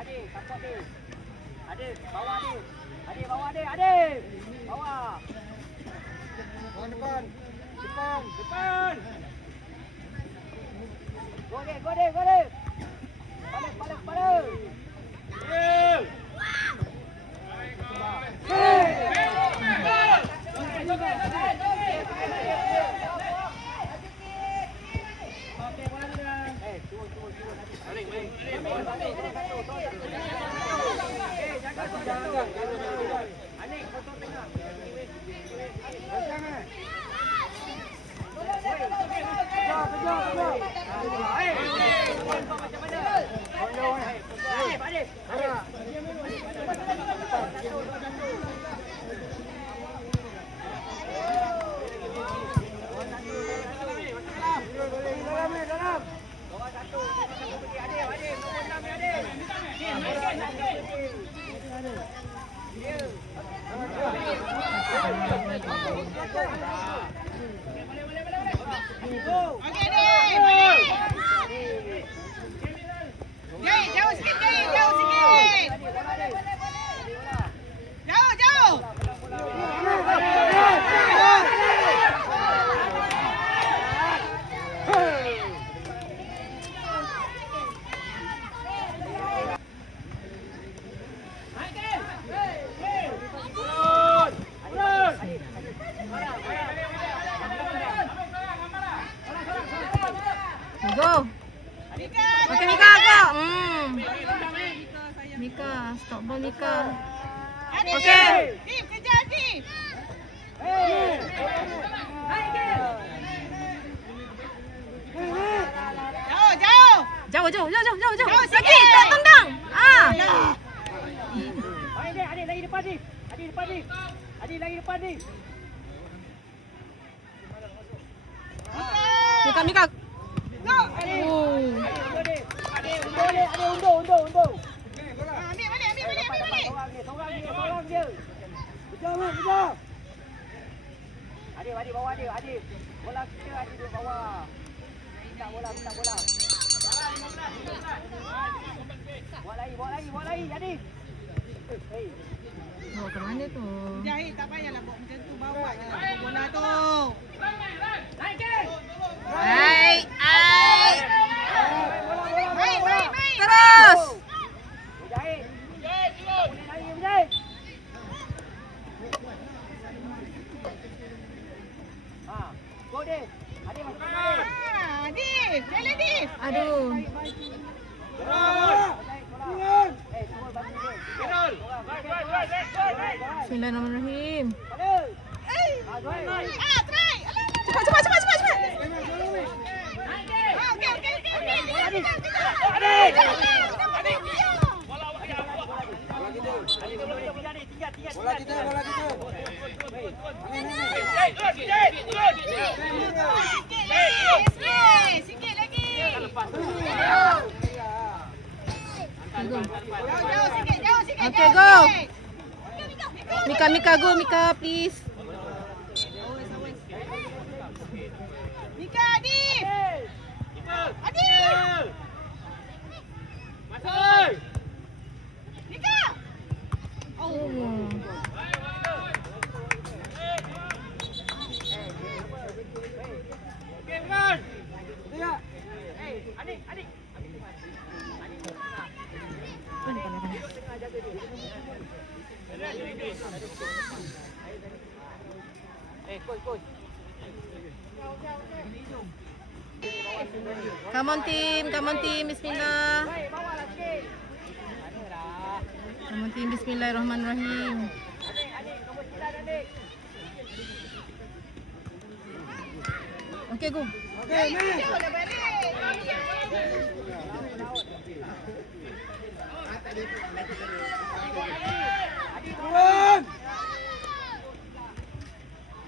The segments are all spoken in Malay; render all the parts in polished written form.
Adik, support dia. Adik, bawa adik. Adik, bawa adik, adik. Bawa. Depan. Depan. Go dek. Balik. Yeah. Jauh sikit. Jauh. Go. Okay, Mika, go. Mika, stop ball Mika. Okay. Dim, kejar Dim. Jauh. Jauh. Lagi, tak tendang. Adik lagi depan ni. Adik lagi depan ni. Mika. Go. Adik undur. Ambil balik. Tolong dia. Kejar. Adik bawa dia. Adik. Bola kita adik duduk bawah. Minta bola. Bawa lagi. Adik. Bawa ke mana tu? Jahit tak payahlah bawa macam tu. Bawa je lah bola tu. Baik. Baik. Terus. Jahit. Jahit. Go deh. Adik masuk tengah. Dim, jalan Dim. Aduh. Bismillahirrahmanirrahim. Try. Cepat. Bola kita. Sikit lagi. Jauh sikit. Okay, go. Mika, go Mika, please. Mika, Adif. Adif. Masuk. Mika. Oh. Adik. Coach. Come on team, bismillah. Come on team, bismillahirrahmanirrahim. Okay, go.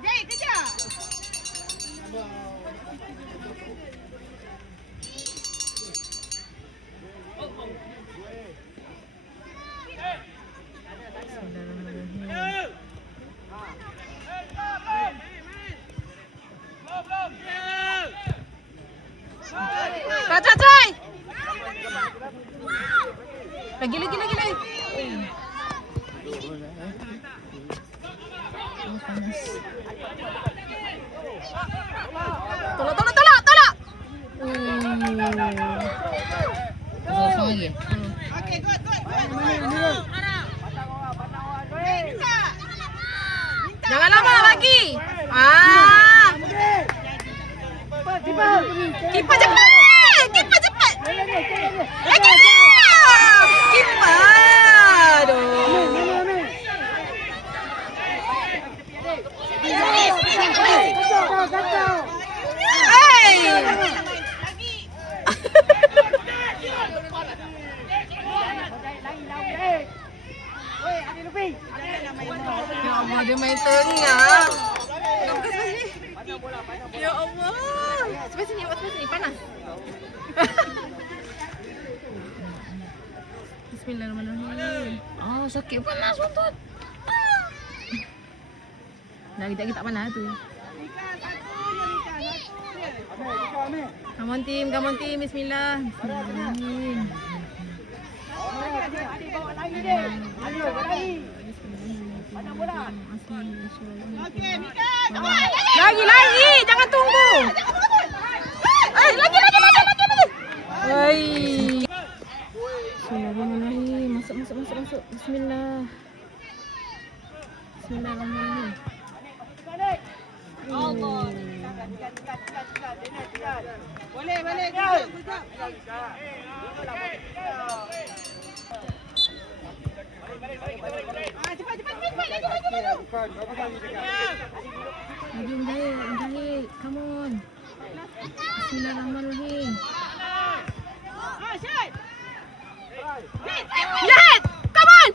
Jai, kejar. Try. Lagi. Tolak. Kosong lagi. Okey, good. Pandang bawah, weh. Jangan lama lagi. Ah. Kipas cepat. Lagi. Kipas. Aduh. Ya Allah, dia main tengah. Ya Allah. Sebelah sini, panas. Bismillahirrahmanirrahim. Oh, sakit panas otot. Lagi tak panas tu. Come on team. Bismillah. Bismillahirrahmanirrahim. Adik bawa lagi deh. Ayo, lagi. Pandang bola. Okey, Mika. Lagi. Jangan tunggu. Lagi. Oi. Bismillahirrahmanirrahim. Masuk. Bismillahirrahmanirrahim. Allah. Boleh. Kejap. Cepat. Lagi menjahit. Come on. Bismillahirrahmanirrahim. Syed. Jahat. Come on.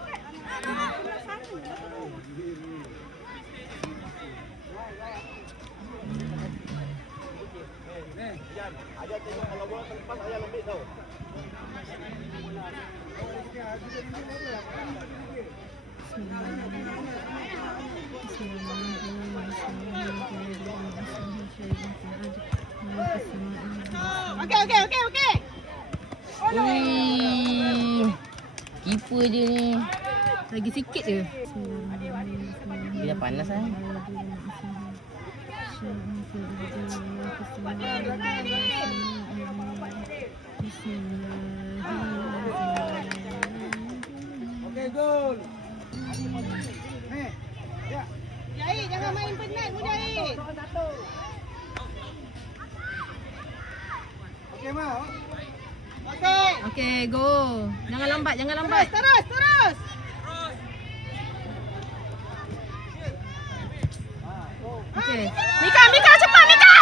Ada tengok kalau bola terlepas ayah lembik tau. Okey. Ui. Keeper je ni. Lagi sikit je. Dia dah panas lah. Okey, gol. Ya. Jahit, jangan main penat Mujahid. Okey, mau. Okey. Okey, go. Jangan lambat. Terus. Okey. Mika cepat Mika.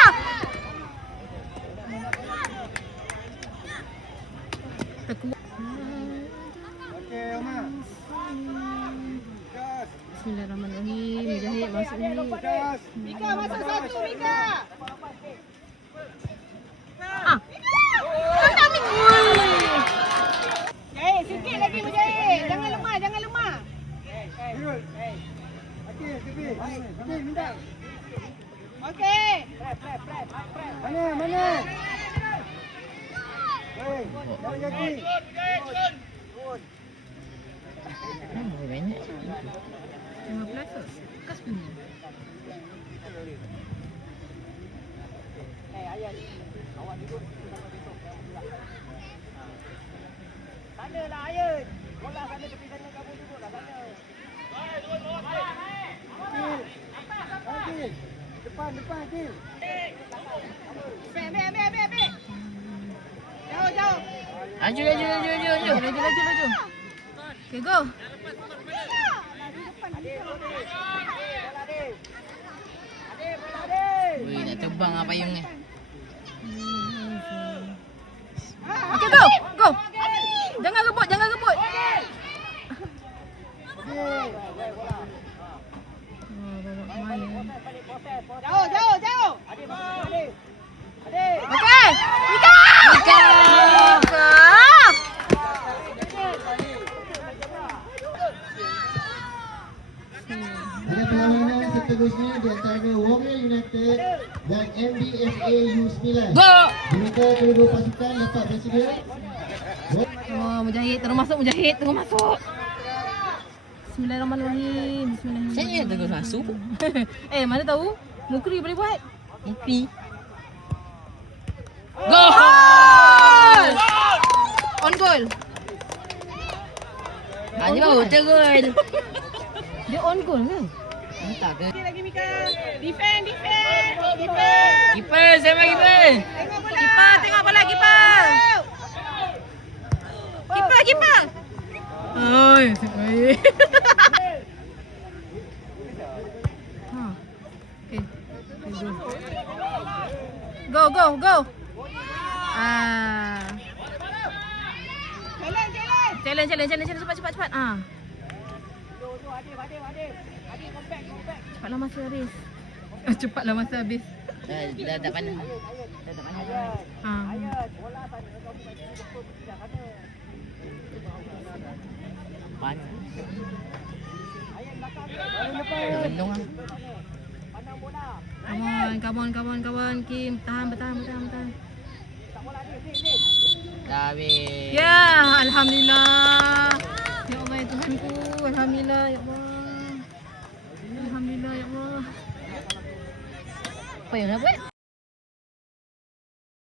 Terkuat. Okey, Omar. Gas. Bismillahirrahmanirrahim. Mujahid masuk ni. Gas. Mika masuk satu, Mika. Tentang Mika. Jahit, sikit lagi Mujahid. Jangan lemah. Irul. Okey, tepi. Okey, minta. Okey. Mana? Hei, jangan kaki. Berapa banyak? 15 ke? Kas 10. Ayah ni, awak duduk. Sana lah ayah. Bola sana tepi sana, kamu duduklah sana. Kil. Depan, Kil. Ambil. Jauh. Laju. Okay, go. Wih, nak terbang lah payung ni. Okay, go. Jangan rebut. Jauh. Okay, Mika. Pada perlawanan seterusnya di antara Warrior United dan MBFA U9. Go. Demikian Jaga kedua pasukan dapat bersedia. Oh, Mujahid terus masuk, Mujahid terus masuk. Bismillahirrahmanirrahim. Bismillahirrahmanirrahim. Saya terus masuk. Mana tahu? Mukri boleh buat. Mukri. Gol! On goal. Hanya baru tergol. Dia on goal ke? Entah ke. Lagi Mika. Defend. Kiper, saya bagi kiper. Tengok bola kiper. Kiper. Oi, baik. Ha. Okey. Go. Challenge cepat. Ah. Cepatlah masa habis. Cepatlah masa habis. Dah tak panas. Ha. Panas. Dah mendung lah. Come on, Kim. Tahan. Dah habis. Ya, alhamdulillah. Ya Allah, ya Tuhanku. Alhamdulillah, ya Allah. Alhamdulillah, ya Allah. Apa yang nak buat?